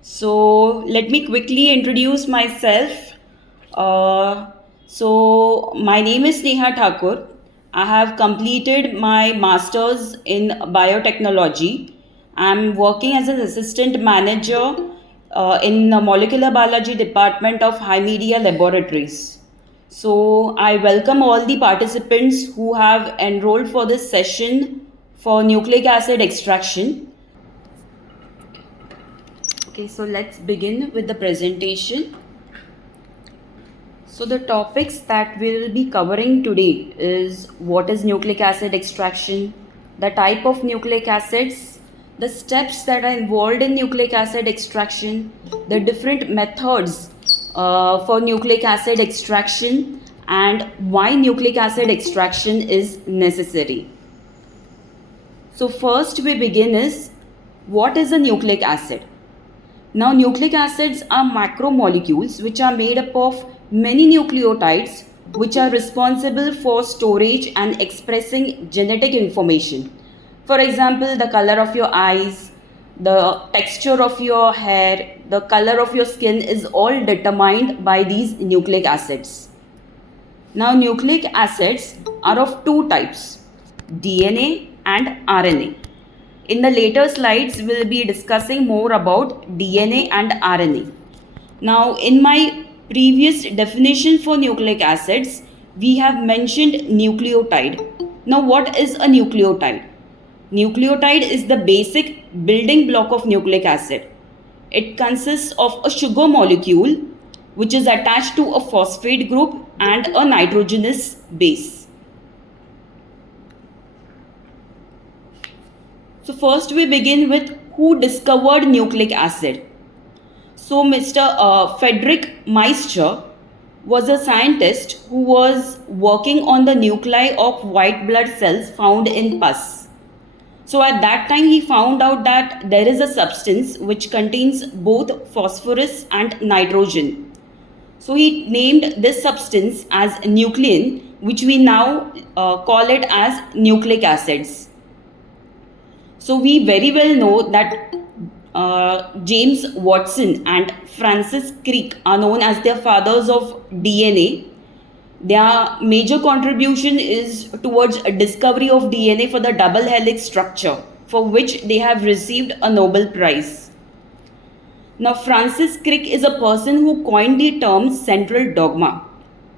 So let me quickly introduce myself. My name is Neha Thakur. I have completed my master's in biotechnology. I'm working as an assistant manager in the molecular biology department of High Media Laboratories. So I welcome all the participants who have enrolled for this session for nucleic acid extraction. Okay, so let's begin with the presentation. So the topics that we'll be covering today is what is nucleic acid extraction, the type of nucleic acids, the steps that are involved in nucleic acid extraction, the different methods for nucleic acid extraction, and why nucleic acid extraction is necessary. So first we begin is what is a nucleic acid? Now, nucleic acids are macromolecules which are made up of many nucleotides which are responsible for storage and expressing genetic information. For example, the color of your eyes, the texture of your hair, the color of your skin is all determined by these nucleic acids. Now, nucleic acids are of two types, DNA and RNA. In the later slides, we'll be discussing more about DNA and RNA. Now, in my previous definition for nucleic acids, we have mentioned nucleotide. Now, what is a nucleotide? Nucleotide is the basic building block of nucleic acid. It consists of a sugar molecule which is attached to a phosphate group and a nitrogenous base. So first we begin with who discovered nucleic acid. So Mr. Frederick Meister was a scientist who was working on the nuclei of white blood cells found in pus. So at that time he found out that there is a substance which contains both phosphorus and nitrogen. So he named this substance as nuclein, which we now call it as nucleic acids. So we very well know that James Watson and Francis Crick are known as the fathers of DNA. Their major contribution is towards a discovery of DNA for the double helix structure, for which they have received a Nobel Prize. Now, Francis Crick is a person who coined the term central dogma.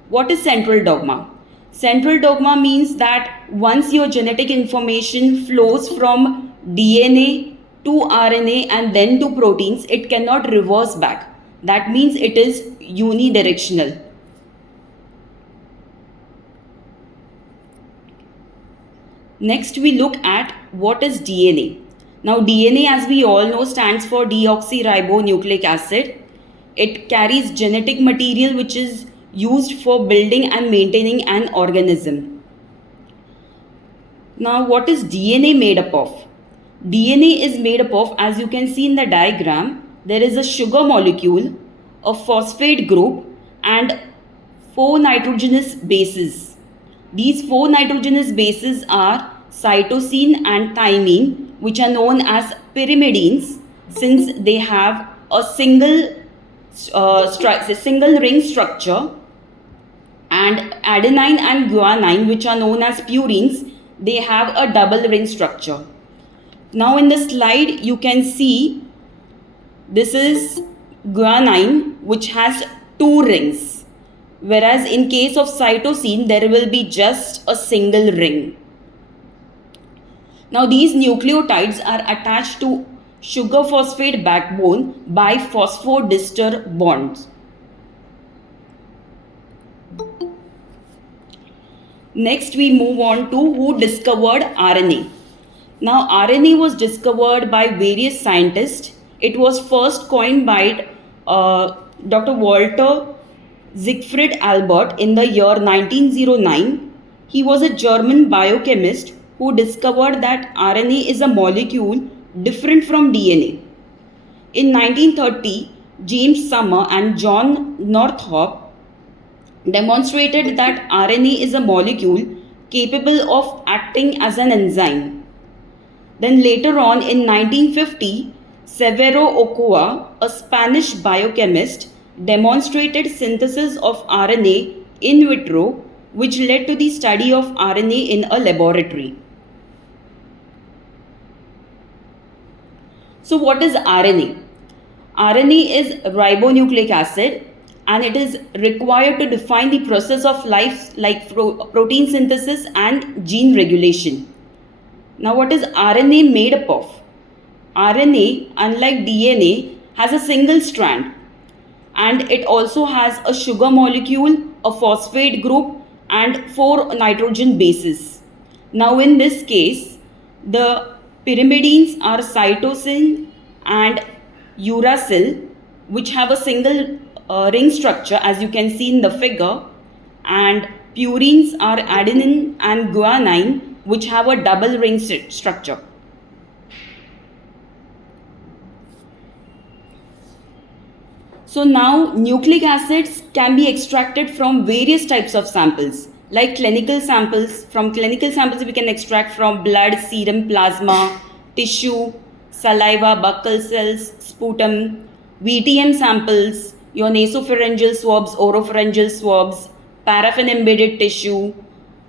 What is central dogma? Central dogma means that once your genetic information flows from DNA to RNA and then to proteins, it cannot reverse back. That means it is unidirectional. Next, we look at what is DNA. Now, DNA, as we all know, stands for deoxyribonucleic acid. It carries genetic material which is used for building and maintaining an organism. Now, what is DNA made up of? DNA is made up of, as you can see in the diagram, there is a sugar molecule, a phosphate group, and 4 nitrogenous bases. These 4 nitrogenous bases are cytosine and thymine, which are known as pyrimidines, since they have a single ring structure, and adenine and guanine, which are known as purines, they have a double ring structure. Now in the slide you can see this is guanine, which has 2 rings, whereas in case of cytosine there will be just a single ring. Now these nucleotides are attached to sugar phosphate backbone by phosphodiester bonds. Next we move on to who discovered RNA. Now RNA was discovered by various scientists. It was first coined by Dr. Walter Siegfried Albert in the year 1909. He was a German biochemist who discovered that RNA is a molecule different from DNA. In 1930, James Summer and John Northrop demonstrated that RNA is a molecule capable of acting as an enzyme. Then later on in 1950, Severo Ochoa, a Spanish biochemist, demonstrated synthesis of RNA in vitro, which led to the study of RNA in a laboratory. So what is RNA? RNA is ribonucleic acid, and it is required to define the process of life like protein synthesis and gene regulation. Now what is RNA made up of? RNA, unlike DNA, has a single strand, and it also has a sugar molecule, a phosphate group, and 4 nitrogen bases. Now in this case, the pyrimidines are cytosine and uracil, which have a single ring structure, as you can see in the figure, and purines are adenine and guanine, which have a double ring structure. So now nucleic acids can be extracted from various types of samples, like clinical samples. From clinical samples we can extract from blood, serum, plasma, tissue, saliva, buccal cells, sputum, VTM samples, your nasopharyngeal swabs, oropharyngeal swabs, paraffin embedded tissue,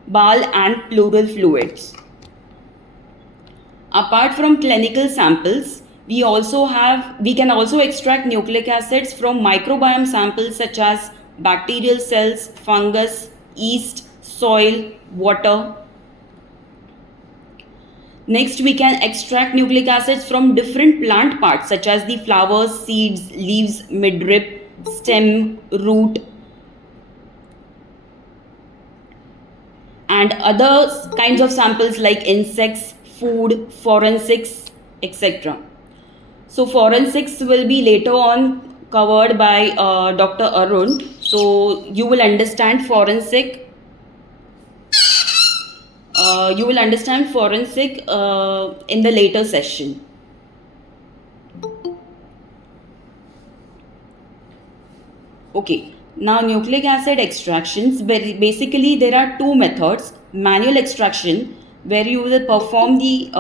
bowel and pleural fluids. Apart from clinical samples, we can also extract nucleic acids from microbiome samples such as bacterial cells, fungus, yeast, soil, water. Next, we can extract nucleic acids from different plant parts such as the flowers, seeds, leaves, midrib, stem, root, and other kinds of samples like insects, food, forensics, etc. So forensics will be later on covered by Dr. Arun. So you will understand forensic. You will understand forensic in the later session. Okay. Now nucleic acid extractions. Basically, there are two methods: manual extraction, where you will perform the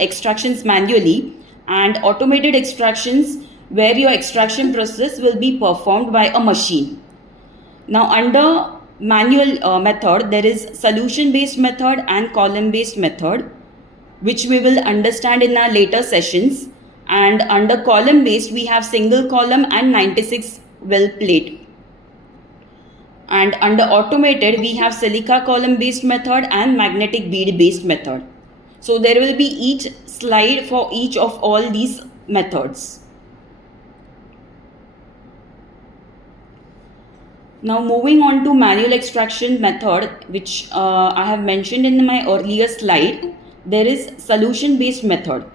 extractions manually, and automated extractions where your extraction process will be performed by a machine. Now under manual method, there is solution based method and column based method, which we will understand in our later sessions. And under column based, we have single column and 96 well plate. And under automated, we have silica column based method and magnetic bead based method. So there will be each slide for each of all these methods. Now moving on to manual extraction method, which I have mentioned in my earlier slide, there is solution based method.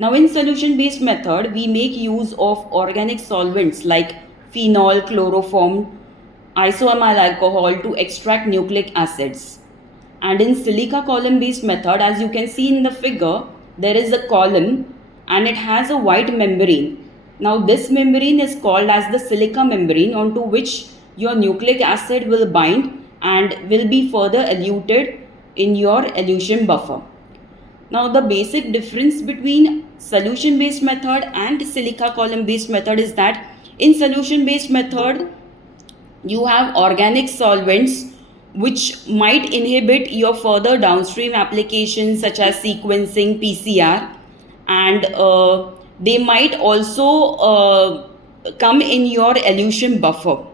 Now in solution based method, we make use of organic solvents like phenol, chloroform, isoamyl alcohol to extract nucleic acids. And in silica column based method, as you can see in the figure, there is a column and it has a white membrane. Now this membrane is called as the silica membrane, onto which your nucleic acid will bind and will be further eluted in your elution buffer. Now the basic difference between solution based method and silica column based method is that in solution based method, you have organic solvents which might inhibit your further downstream applications such as sequencing, PCR, and they might also come in your elution buffer.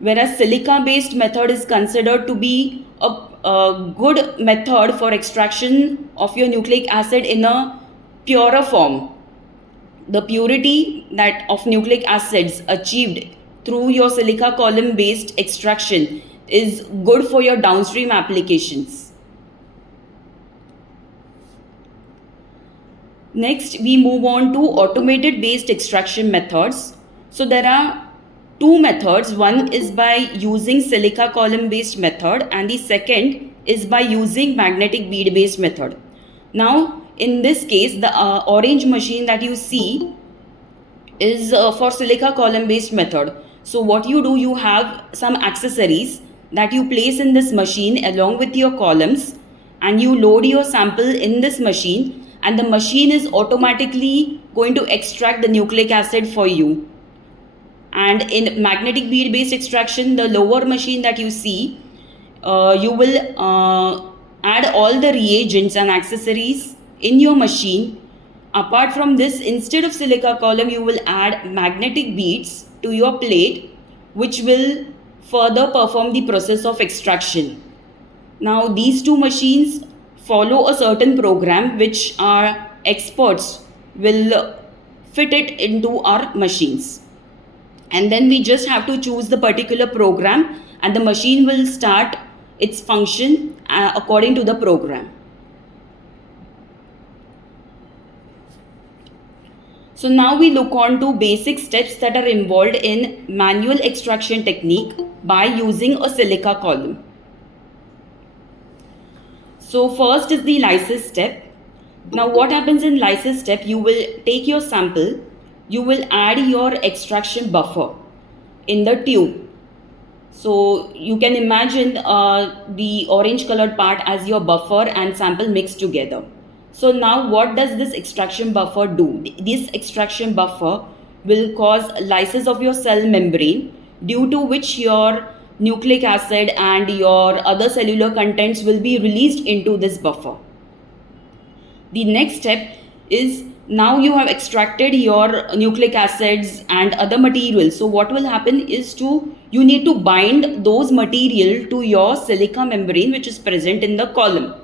Whereas silica based method is considered to be a good method for extraction of your nucleic acid in a purer form. The purity that of nucleic acids achieved through your silica column based extraction is good for your downstream applications. Next, we move on to automated based extraction methods. So there are two methods. One is by using silica column based method and the second is by using magnetic bead based method. Now in this case, the orange machine that you see is for silica column based method. So what you do, you have some accessories that you place in this machine along with your columns, and you load your sample in this machine, and the machine is automatically going to extract the nucleic acid for you. And in magnetic bead based extraction, the lower machine that you see, you will add all the reagents and accessories in your machine. Apart from this, instead of silica column, you will add magnetic beads to your plate, which will further perform the process of extraction. Now, these two machines follow a certain program which our experts will fit it into our machines. And then we just have to choose the particular program, and the machine will start its function according to the program. So now we look on to basic steps that are involved in manual extraction technique by using a silica column. So first is the lysis step. Now what happens in lysis step, you will take your sample, you will add your extraction buffer in the tube. So you can imagine the orange colored part as your buffer and sample mixed together. So now what does this extraction buffer do? This extraction buffer will cause lysis of your cell membrane, due to which your nucleic acid and your other cellular contents will be released into this buffer. The next step is, now you have extracted your nucleic acids and other materials. So what will happen is you need to bind those material to your silica membrane which is present in the column.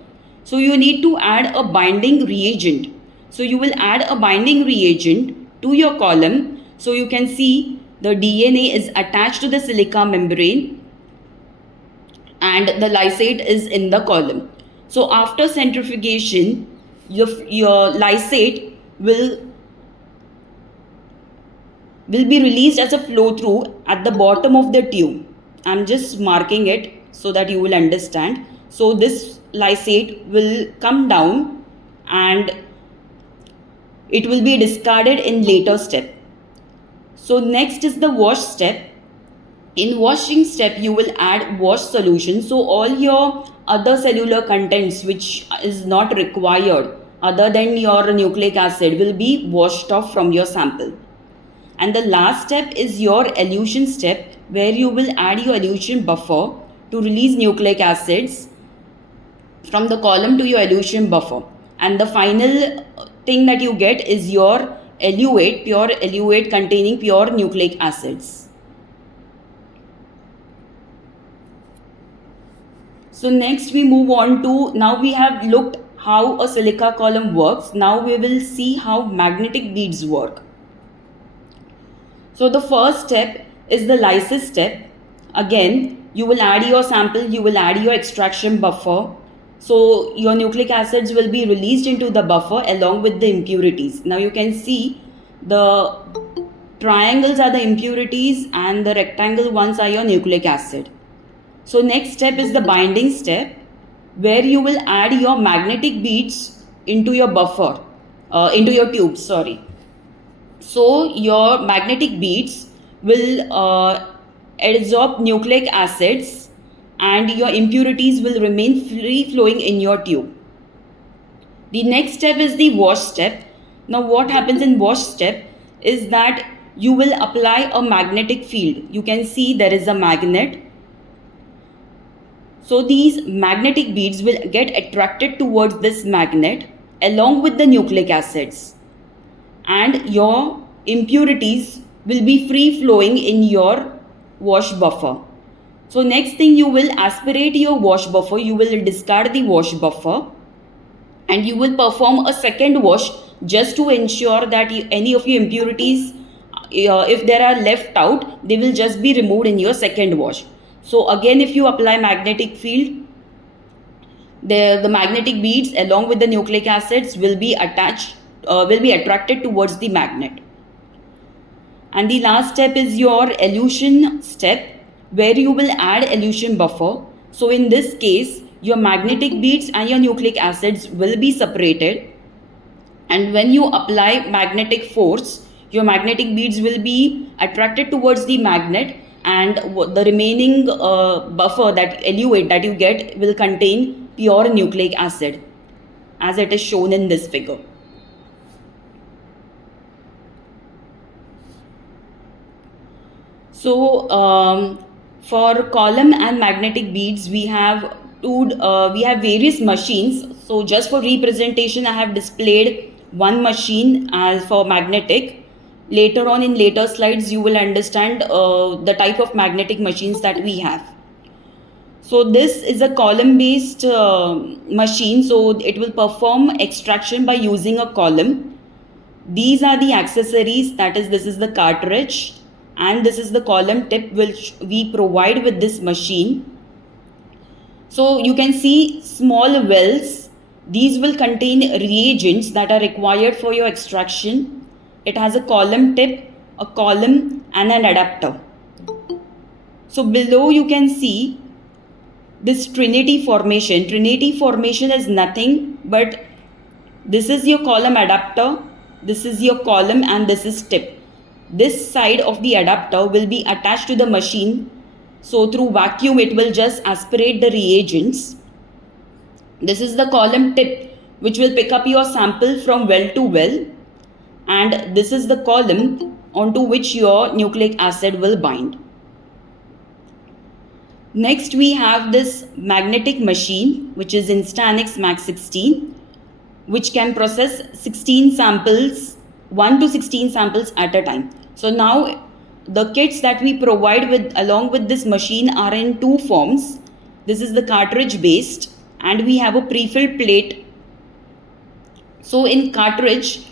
So you need to add a binding reagent. So you will add a binding reagent to your column. So you can see the DNA is attached to the silica membrane and the lysate is in the column. So after centrifugation, your lysate will be released as a flow through at the bottom of the tube. I'm just marking it so that you will understand. So this lysate will come down and it will be discarded in later step. So next is the wash step. In washing step, you will add wash solution. So all your other cellular contents which is not required other than your nucleic acid will be washed off from your sample. And the last step is your elution step, where you will add your elution buffer to release nucleic acids from the column to your elution buffer. And the final thing that you get is your eluate, pure eluate containing pure nucleic acids. So next we move on to, now we have looked how a silica column works. Now we will see how magnetic beads work. So the first step is the lysis step. Again, you will add your sample, you will add your extraction buffer. So your nucleic acids will be released into the buffer along with the impurities. Now you can see the triangles are the impurities and the rectangle ones are your nucleic acid. So next step is the binding step, where you will add your magnetic beads into your buffer, into your tube, sorry. So your magnetic beads will absorb nucleic acids and your impurities will remain free flowing in your tube. The next step is the wash step. Now what happens in wash step is that you will apply a magnetic field. You can see there is a magnet. So these magnetic beads will get attracted towards this magnet along with the nucleic acids, and your impurities will be free flowing in your wash buffer. So next thing, you will aspirate your wash buffer, you will discard the wash buffer and you will perform a second wash just to ensure that any of your impurities, if there are left out, they will just be removed in your second wash. So again, if you apply magnetic field, the magnetic beads along with the nucleic acids will be attached, will be attracted towards the magnet. And the last step is your elution step, where you will add elution buffer. So in this case, your magnetic beads and your nucleic acids will be separated. And when you apply magnetic force, your magnetic beads will be attracted towards the magnet, and the remaining buffer, that eluate that you get, will contain pure nucleic acid, as it is shown in this figure. For column and magnetic beads, we have various machines. So just for representation, I have displayed one machine as for magnetic. Later on in later slides, you will understand the type of magnetic machines that we have. So this is a column based machine. So it will perform extraction by using a column. These are the accessories, that is, this is the cartridge and this is the column tip which we provide with this machine. So you can see small wells. These will contain reagents that are required for your extraction. It has a column tip, a column and an adapter. So below you can see this Trinity formation. Trinity formation is nothing but this is your column adapter, this is your column and this is tip. This side of the adapter will be attached to the machine. So through vacuum it will just aspirate the reagents. This is the column tip which will pick up your sample from well to well. And this is the column onto which your nucleic acid will bind. Next we have this magnetic machine which is Instanex Max 16, which can process 16 samples, 1 to 16 samples at a time. So now the kits that we provide with along with this machine are in two forms. This is the cartridge based and we have a pre-filled plate. So in cartridge,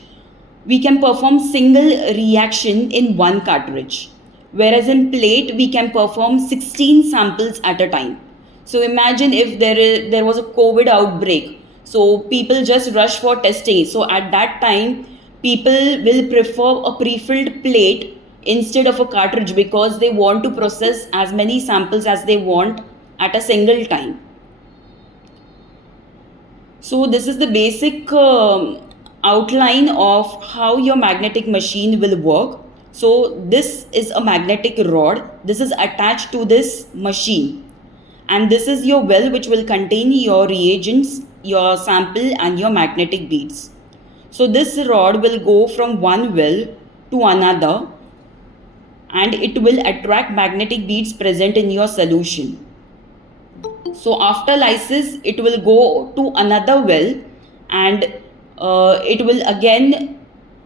we can perform single reaction in one cartridge. Whereas in plate, we can perform 16 samples at a time. So imagine if there was a COVID outbreak. So people just rush for testing. So at that time, people will prefer a pre-filled plate instead of a cartridge because they want to process as many samples as they want at a single time. So this is the basic outline of how your magnetic machine will work. So this is a magnetic rod. This is attached to this machine. And this is your well which will contain your reagents, your sample and your magnetic beads. So this rod will go from one well to another and it will attract magnetic beads present in your solution. So after lysis, it will go to another well and it will again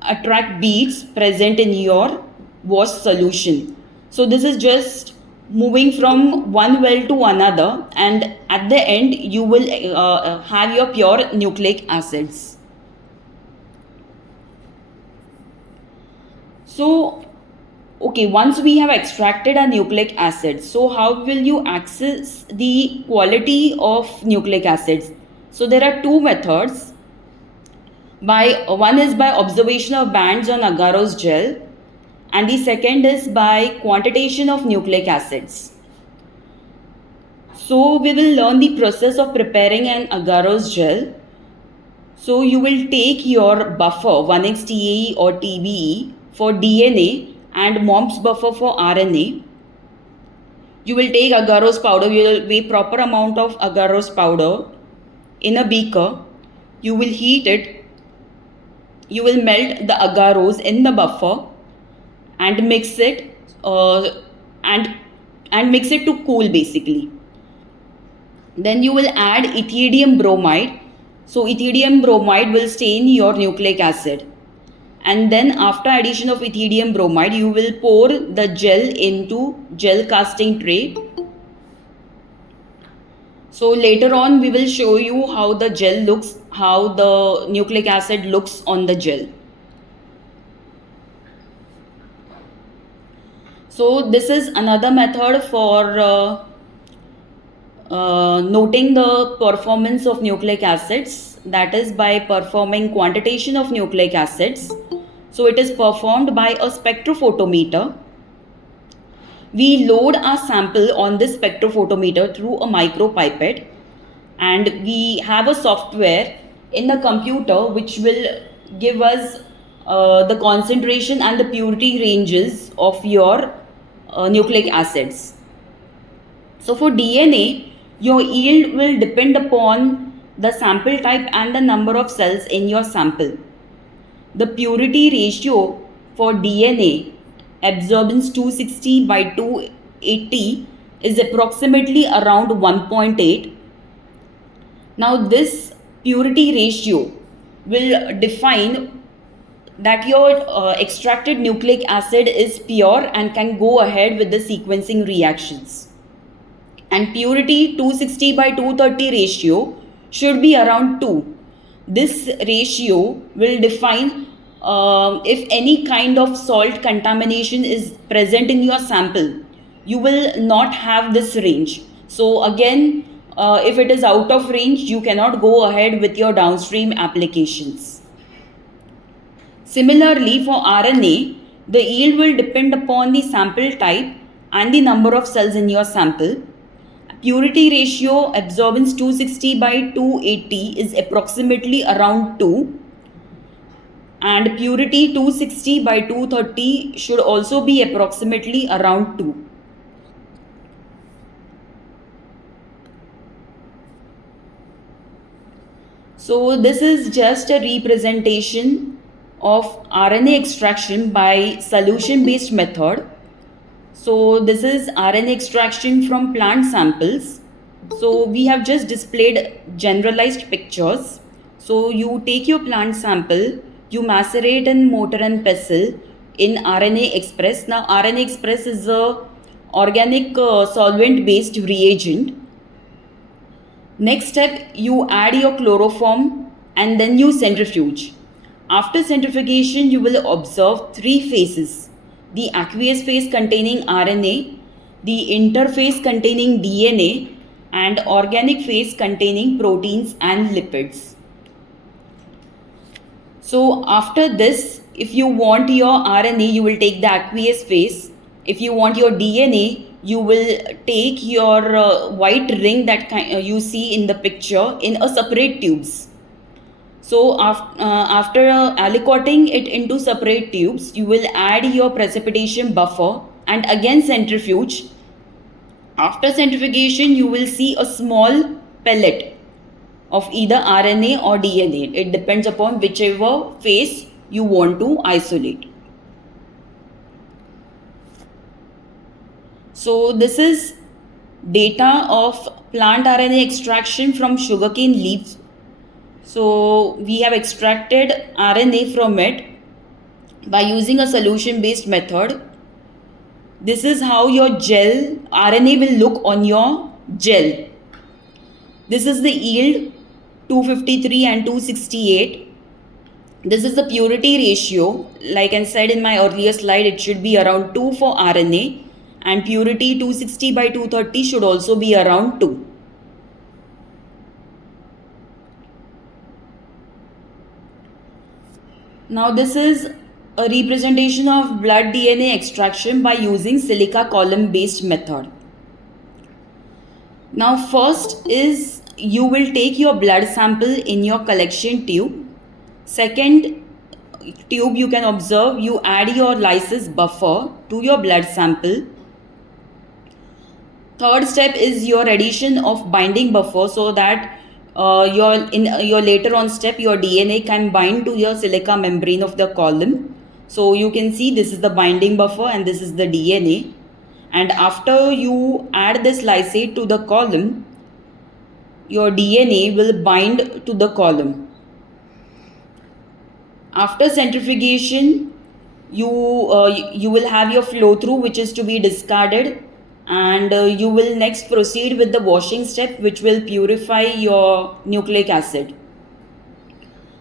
attract beads present in your washed solution. So this is just moving from one well to another and at the end you will have your pure nucleic acids. So okay, once we have extracted a nucleic acid, so how will you access the quality of nucleic acids? So there are two methods. One is by observation of bands on agarose gel and the second is by quantitation of nucleic acids. So we will learn the process of preparing an agarose gel. So you will take your buffer 1xTAE or TBE for DNA and MOMS buffer for RNA. You will take agarose powder, you will weigh proper amount of agarose powder in a beaker. You will heat it. You will melt the agarose in the buffer and mix it and mix it to cool basically. Then you will add ethidium bromide. So ethidium bromide will stain your nucleic acid. And then after addition of ethidium bromide, you will pour the gel into gel casting tray. So later on we will show you how the gel looks, how the nucleic acid looks on the gel. So this is another method for noting the performance of nucleic acids, that is by performing quantitation of nucleic acids. So it is performed by a spectrophotometer. We load our sample on this spectrophotometer through a micropipette and we have a software in the computer which will give us the concentration and the purity ranges of your nucleic acids. So for DNA, your yield will depend upon the sample type and the number of cells in your sample. The purity ratio for DNA absorbance 260 by 280 is approximately around 1.8. Now this purity ratio will define that your extracted nucleic acid is pure and can go ahead with the sequencing reactions. And purity 260 by 230 ratio should be around 2. This ratio will define if any kind of salt contamination is present in your sample. You will not have this range. So again, if it is out of range, you cannot go ahead with your downstream applications. Similarly, for RNA, the yield will depend upon the sample type and the number of cells in your sample. Purity ratio absorbance 260 by 280 is approximately around 2, and purity 260 by 230 should also be approximately around 2. So this is just a representation of RNA extraction by solution based method. So this is RNA extraction from plant samples. So we have just displayed generalized pictures. So you take your plant sample, you macerate in mortar and pestle in RNA Express. Now RNA Express is a organic solvent based reagent. Next step, you add your chloroform and then you centrifuge. After centrifugation, you will observe 3 phases: the aqueous phase containing RNA, the interphase containing DNA, and organic phase containing proteins and lipids. So after this, if you want your RNA, you will take the aqueous phase. If you want your DNA, you will take your white ring that you see in the picture in a separate tubes. So after aliquoting it into separate tubes, you will add your precipitation buffer and again centrifuge. After centrifugation, you will see a small pellet of either RNA or DNA. It depends upon whichever phase you want to isolate. So this is data of plant RNA extraction from sugarcane leaves. So we have extracted RNA from it by using a solution based method. This is how your gel RNA will look on your gel. This is the yield 253 and 268. This is the purity ratio. Like I said in my earlier slide, it should be around 2 for RNA, and purity 260 by 230 should also be around 2. Now this is a representation of blood DNA extraction by using silica column based method. Now first is you will take your blood sample in your collection tube. Second tube, you can observe you add your lysis buffer to your blood sample. Third step is your addition of binding buffer so that your later on step your DNA can bind to your silica membrane of the column. So you can see this is the binding buffer and this is the DNA. And after you add this lysate to the column, your DNA will bind to the column. After centrifugation, you will have your flow through, which is to be discarded, and you will next proceed with the washing step, which will purify your nucleic acid.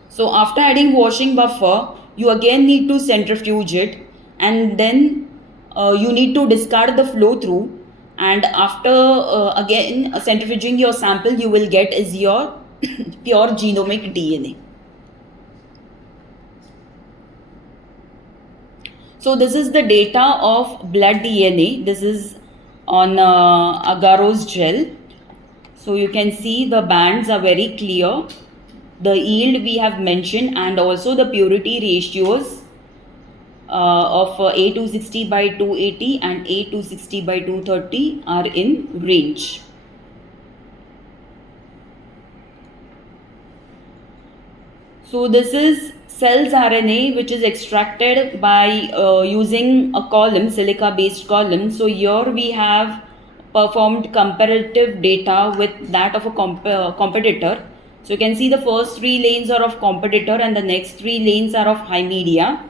So after adding washing buffer, you again need to centrifuge it, and then you need to discard the flow through, and after again centrifuging your sample, you will get is your pure genomic DNA. So this is the data of blood DNA. This is on agarose gel. So you can see the bands are very clear. The yield we have mentioned, and also the purity ratios of A260 by 280 and A260 by 230 are in range. So this is cell's RNA, which is extracted by using a column, silica based column. So here we have performed comparative data with that of a competitor. So you can see the first 3 lanes are of competitor and the next 3 lanes are of Hymedia.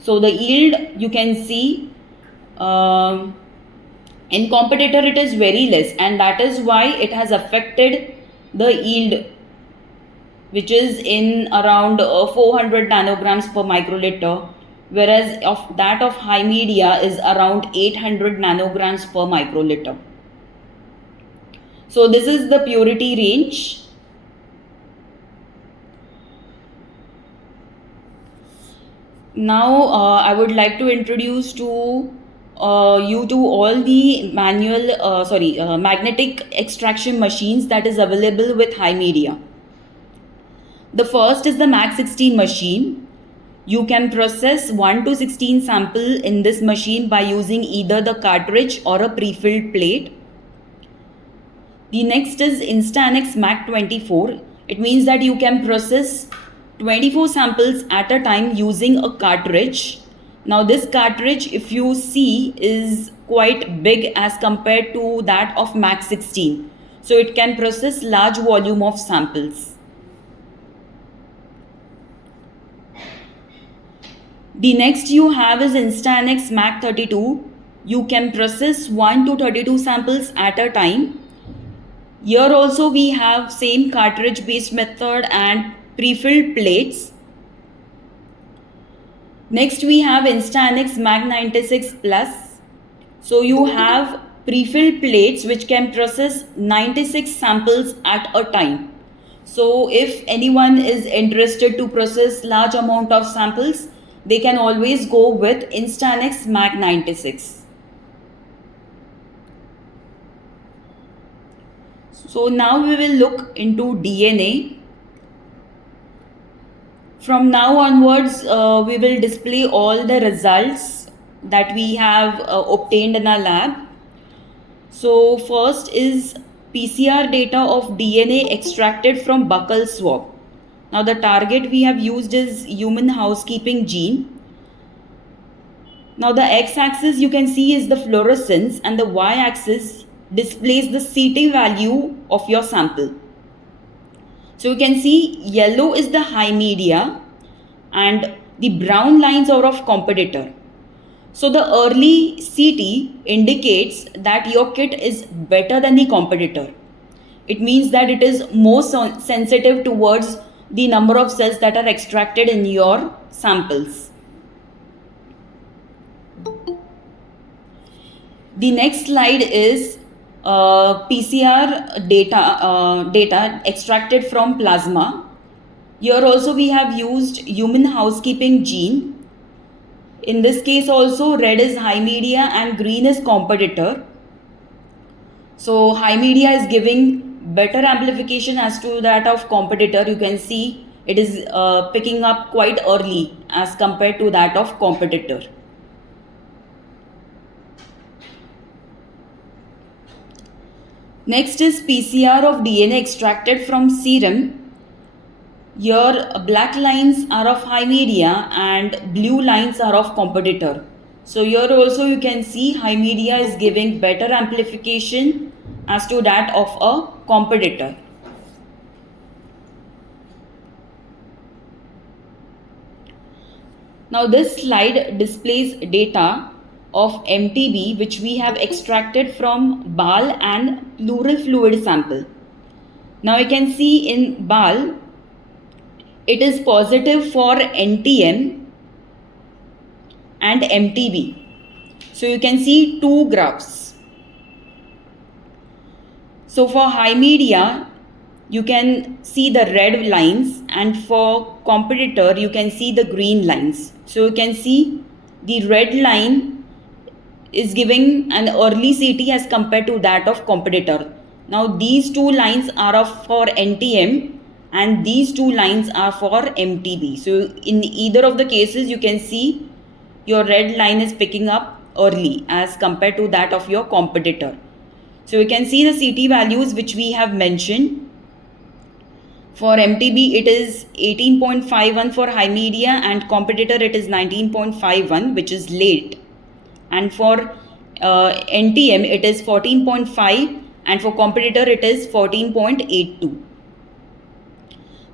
So the yield you can see in competitor it is very less, and that is why it has affected the yield, which is in around 400 nanograms per microliter, whereas of that of Hymedia is around 800 nanograms per microliter. So this is the purity range. Now I would like to introduce to you to all the magnetic extraction machines that is available with Hymedia. The first is the Mag 16 machine. You can process 1 to 16 sample in this machine by using either the cartridge or a pre-filled plate. The next is Instanex Mag 24. It means that you can process 24 samples at a time using a cartridge. Now this cartridge, if you see, is quite big as compared to that of Mag 16. So it can process large volume of samples. The next you have is Instanex Mag 32. You can process 1 to 32 samples at a time. Here also we have same cartridge based method and pre-filled plates. Next we have Instanex Mag 96 Plus. So you have pre-filled plates which can process 96 samples at a time. So if anyone is interested to process large amount of samples, they can always go with Instanex Mag 96. So now we will look into DNA. From now onwards, we will display all the results that we have obtained in our lab. So first is PCR data of DNA extracted from buccal swab. Now the target we have used is human housekeeping gene. Now the x-axis you can see is the fluorescence and the y-axis displays the CT value of your sample. So you can see yellow is the Hymedia and the brown lines are of competitor. So the early CT indicates that your kit is better than the competitor. It means that it is more sensitive towards the number of cells that are extracted in your samples. The next slide is PCR data extracted from plasma. Here also we have used human housekeeping gene. In this case also red is Hymedia and green is competitor. So Hymedia is giving better amplification as to that of competitor. You can see it is picking up quite early as compared to that of competitor. Next is PCR of DNA extracted from serum. Here black lines are of Hymedia and blue lines are of competitor. So here also you can see Hymedia is giving better amplification as to that of a competitor. Now this slide displays data of MTB which we have extracted from BAL and pleural fluid sample. Now you can see in BAL it is positive for NTM and MTB. So you can see two graphs. So for Hymedia you can see the red lines and for competitor you can see the green lines. So you can see the red line is giving an early CT as compared to that of competitor. Now these two lines are for NTM and these two lines are for MTB. So in either of the cases you can see your red line is picking up early as compared to that of your competitor. So you can see the CT values which we have mentioned. For MTB, it is 18.51 for high media, and competitor it is 19.51, which is late. And for NTM, it is 14.5, and for competitor, it is 14.82.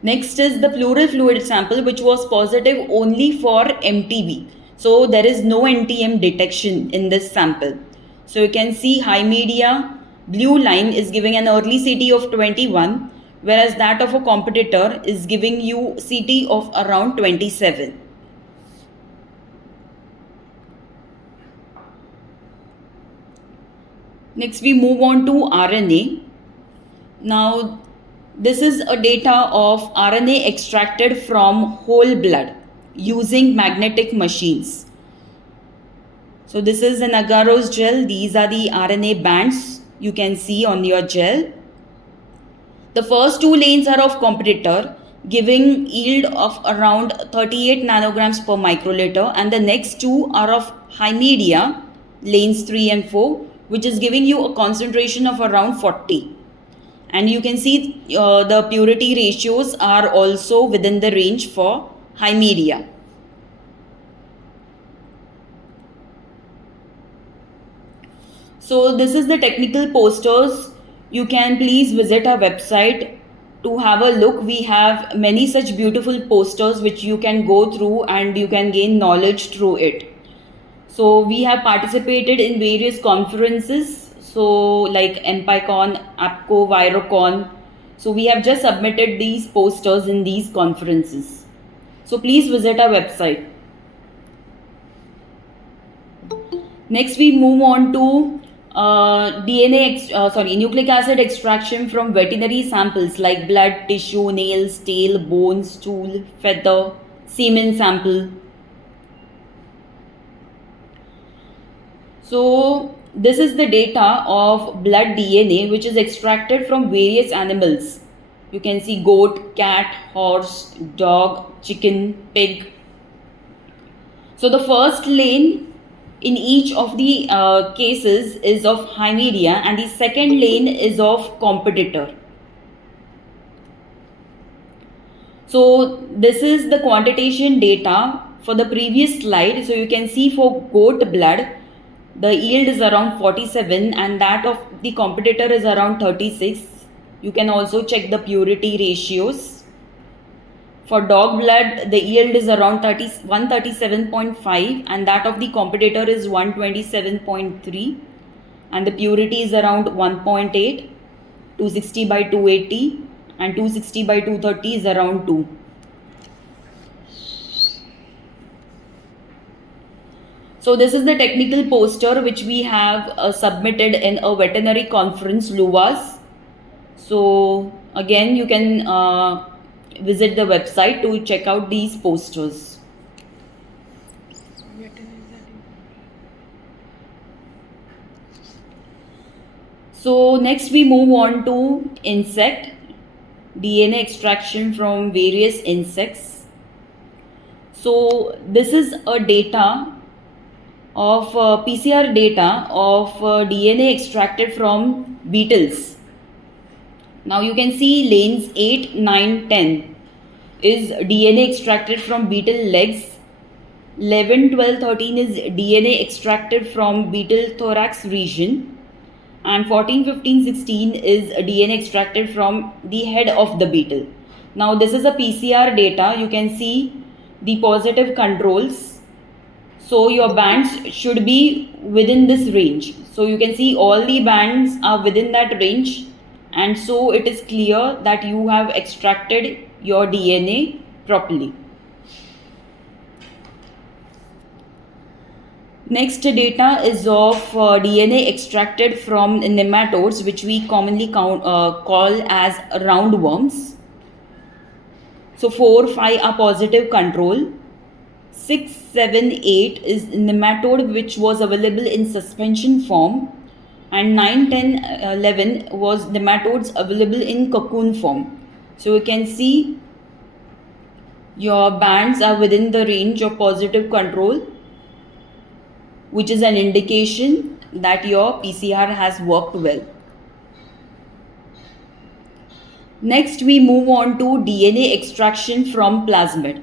Next is the pleural fluid sample, which was positive only for MTB. So there is no NTM detection in this sample. So you can see high media, blue line is giving an early CT of 21, whereas that of a competitor is giving you CT of around 27. Next we move on to RNA. Now this is a data of RNA extracted from whole blood using magnetic machines. So this is an agarose gel. These are the RNA bands you can see on your gel. The first two lanes are of competitor, giving yield of around 38 nanograms per microliter, and the next two are of high media, lanes 3 and 4, which is giving you a concentration of around 40. And you can see the purity ratios are also within the range for high media. So this is the technical posters. You can please visit our website to have a look. We have many such beautiful posters which you can go through and you can gain knowledge through it. So we have participated in various conferences, so like MPICon, APCO, Virocon. So we have just submitted these posters in these conferences. So please visit our website. Next we move on to nucleic acid extraction from veterinary samples like blood, tissue, nails, tail, bones, stool, feather, semen sample. So this is the data of blood DNA which is extracted from various animals. You can see goat, cat, horse, dog, chicken, pig. So the first lane in each of the cases is of high media and the second lane is of competitor. So this is the quantitation data for the previous slide. So you can see for goat blood, the yield is around 47 and that of the competitor is around 36. You can also check the purity ratios. For dog blood, the yield is around 137.5 and that of the competitor is 127.3 and the purity is around 1.8, 260 by 280 and 260 by 230 is around 2. So this is the technical poster which we have submitted in a veterinary conference, LUVAS. So again, you can visit the website to check out these posters. So next we move on to insect DNA extraction from various insects. So this is a data of PCR data of DNA extracted from beetles. Now you can see lanes 8, 9, 10 is DNA extracted from beetle legs. 11, 12, 13 is DNA extracted from beetle thorax region. And 14, 15, 16 is DNA extracted from the head of the beetle. Now this is a PCR data. You can see the positive controls. So your bands should be within this range. So you can see all the bands are within that range, and so it is clear that you have extracted your DNA properly. Next data is of DNA extracted from nematodes, which we commonly call as roundworms. So 4, 5 are positive control. 6, 7, 8 is nematode which was available in suspension form, and 9, 10, 11 was nematodes available in cocoon form. So you can see your bands are within the range of positive control, which is an indication that your PCR has worked well. Next, we move on to DNA extraction from plasmid.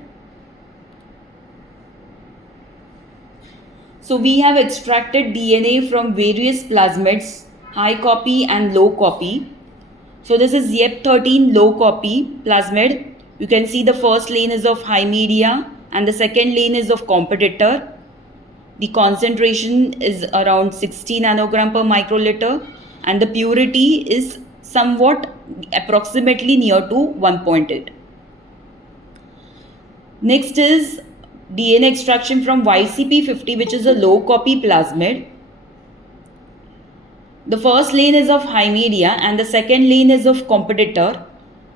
So we have extracted DNA from various plasmids, high copy and low copy. So this is YEP13 low copy plasmid. You can see the first lane is of high media and the second lane is of competitor. The concentration is around 60 nanogram per microliter and the purity is somewhat approximately near to 1.8. Next is DNA extraction from YCP50, which is a low copy plasmid. The first lane is of high media and the second lane is of competitor.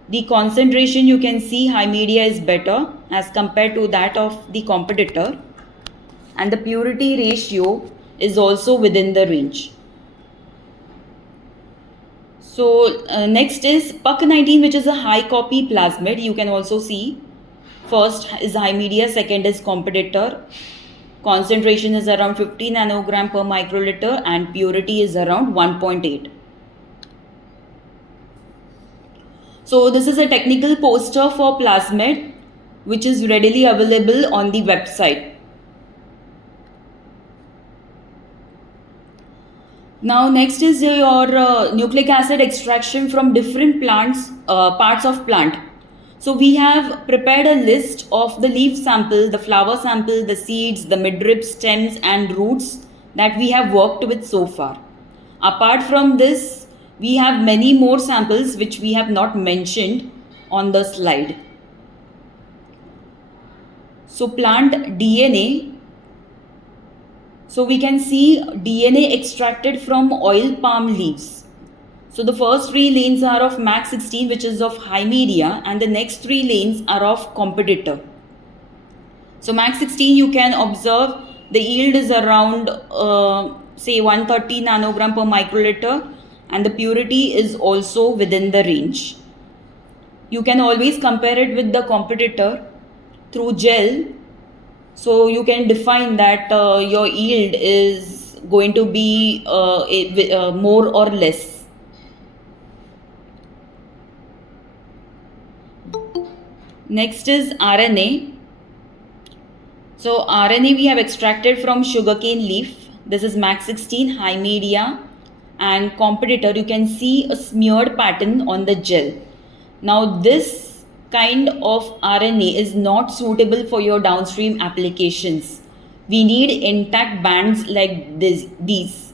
The concentration, you can see high media is better as compared to that of the competitor, and the purity ratio is also within the range. So next is PUC19, which is a high copy plasmid. You can also see first is high media, second is competitor. Concentration is around 50 nanogram per microliter and purity is around 1.8. So this is a technical poster for plasmid which is readily available on the website. Now next is your nucleic acid extraction from different plants, parts of plant. So we have prepared a list of the leaf sample, the flower sample, the seeds, the midrib, stems and roots that we have worked with so far. Apart from this, we have many more samples which we have not mentioned on the slide. So plant DNA. So we can see DNA extracted from oil palm leaves. So the first three lanes are of MAC16, which is of high media, and the next three lanes are of competitor. So MAC16, you can observe the yield is around say 130 nanogram per microliter and the purity is also within the range. You can always compare it with the competitor through gel. So you can define that your yield is going to be more or less. Next is RNA. So RNA we have extracted from sugarcane leaf. This is MAC16 high media and competitor. You can see a smeared pattern on the gel. Now this kind of RNA is not suitable for your downstream applications. We need intact bands like these.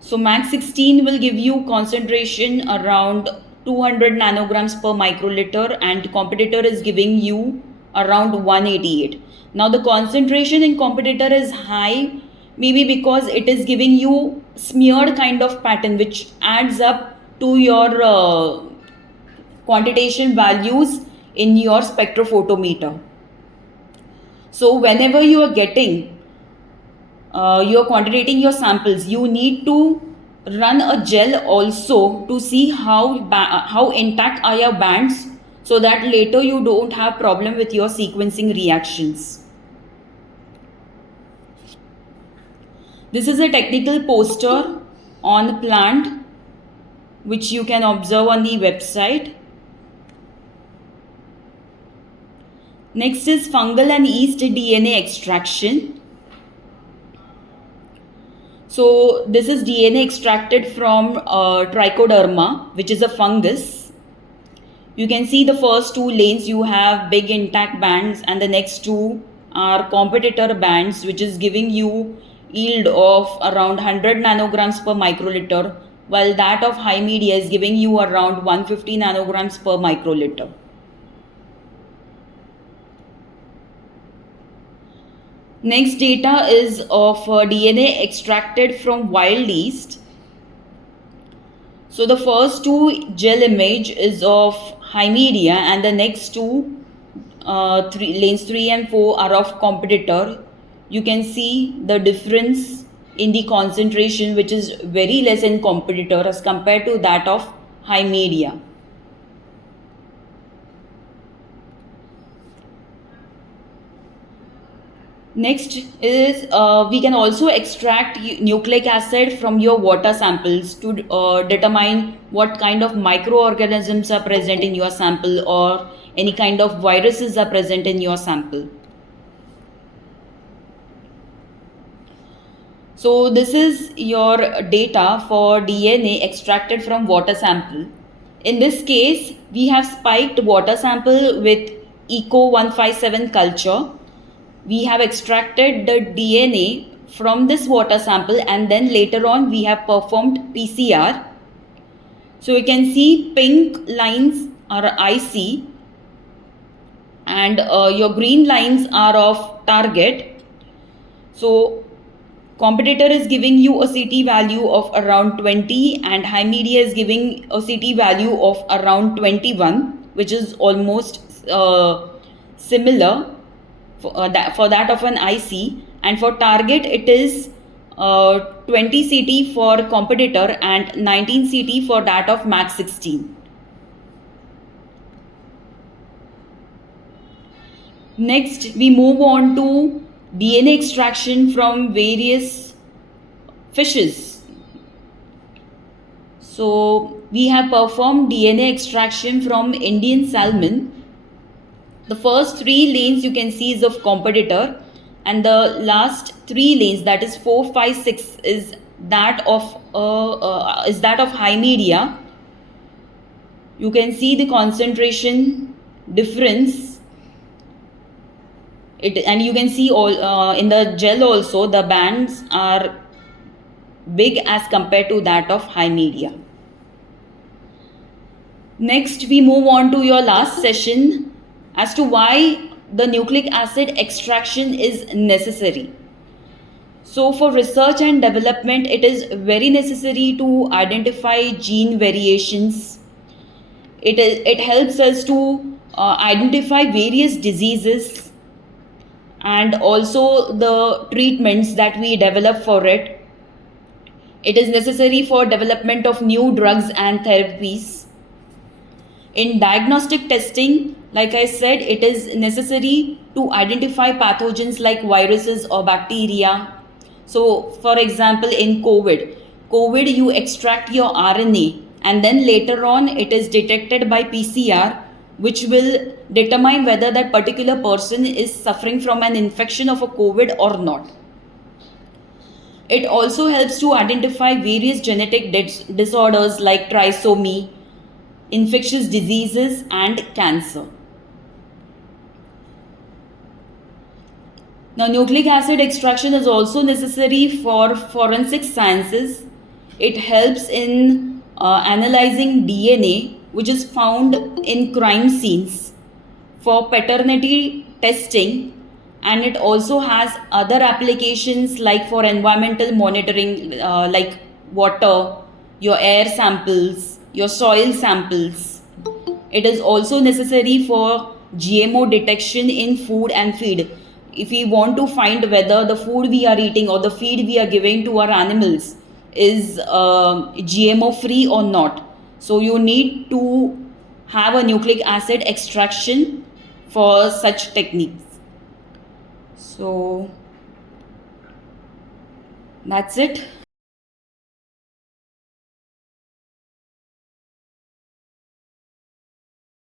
So MAC16 will give you concentration around 200 nanograms per microliter and competitor is giving you around 188. Now the concentration in competitor is high, maybe because it is giving you smeared kind of pattern which adds up to your quantitation values in your spectrophotometer. So whenever you are getting, you are quantitating your samples, you need to run a gel also to see how intact are your bands so that later you don't have problem with your sequencing reactions. This is a technical poster on plant which you can observe on the website. Next is fungal and yeast DNA extraction. So this is DNA extracted from Trichoderma, which is a fungus. You can see the first two lanes you have big intact bands and the next two are competitor bands, which is giving you yield of around 100 nanograms per microliter, while that of high media is giving you around 150 nanograms per microliter. Next data is of DNA extracted from wild yeast. So the first two gel image is of high media and the next two lanes 3 and 4 are of competitor. You can see the difference in the concentration which is very less in competitor as compared to that of high media. Next is we can also extract nucleic acid from your water samples to determine what kind of microorganisms are present in your sample or any kind of viruses are present in your sample. So this is your data for DNA extracted from water sample. In this case, we have spiked water sample with ECO 157 culture. We have extracted the DNA from this water sample and then later on we have performed PCR. So you can see pink lines are IC and your green lines are of target. So competitor is giving you a CT value of around 20 and high media is giving a CT value of around 21, which is almost similar for that of an IC, and for target it is 20 CT for competitor and 19 CT for that of Max 16. Next, we move on to DNA extraction from various fishes. So, we have performed DNA extraction from Indian salmon. The first 3 lanes you can see is of competitor, and the last 3 lanes, that is 4, 5, 6, is that of high media. You can see the concentration difference. And you can see all in the gel also the bands are big as compared to that of high media. Next, we move on to your last session as to why the nucleic acid extraction is necessary. So for research and development, it is very necessary to identify gene variations. It helps us to identify various diseases and also the treatments that we develop for it. It is necessary for development of new drugs and therapies. In diagnostic testing, like I said, it is necessary to identify pathogens like viruses or bacteria. So, for example, in COVID, you extract your RNA and then later on it is detected by PCR, which will determine whether that particular person is suffering from an infection of a COVID or not. It also helps to identify various genetic disorders like trisomy, infectious diseases, and cancer. Now, nucleic acid extraction is also necessary for forensic sciences. It helps in analyzing DNA, which is found in crime scenes, for paternity testing, and it also has other applications like for environmental monitoring, like water, your air samples, your soil samples. It is also necessary for GMO detection in food and feed. If we want to find whether the food we are eating or the feed we are giving to our animals is GMO free or not, so you need to have a nucleic acid extraction for such techniques. So that's it.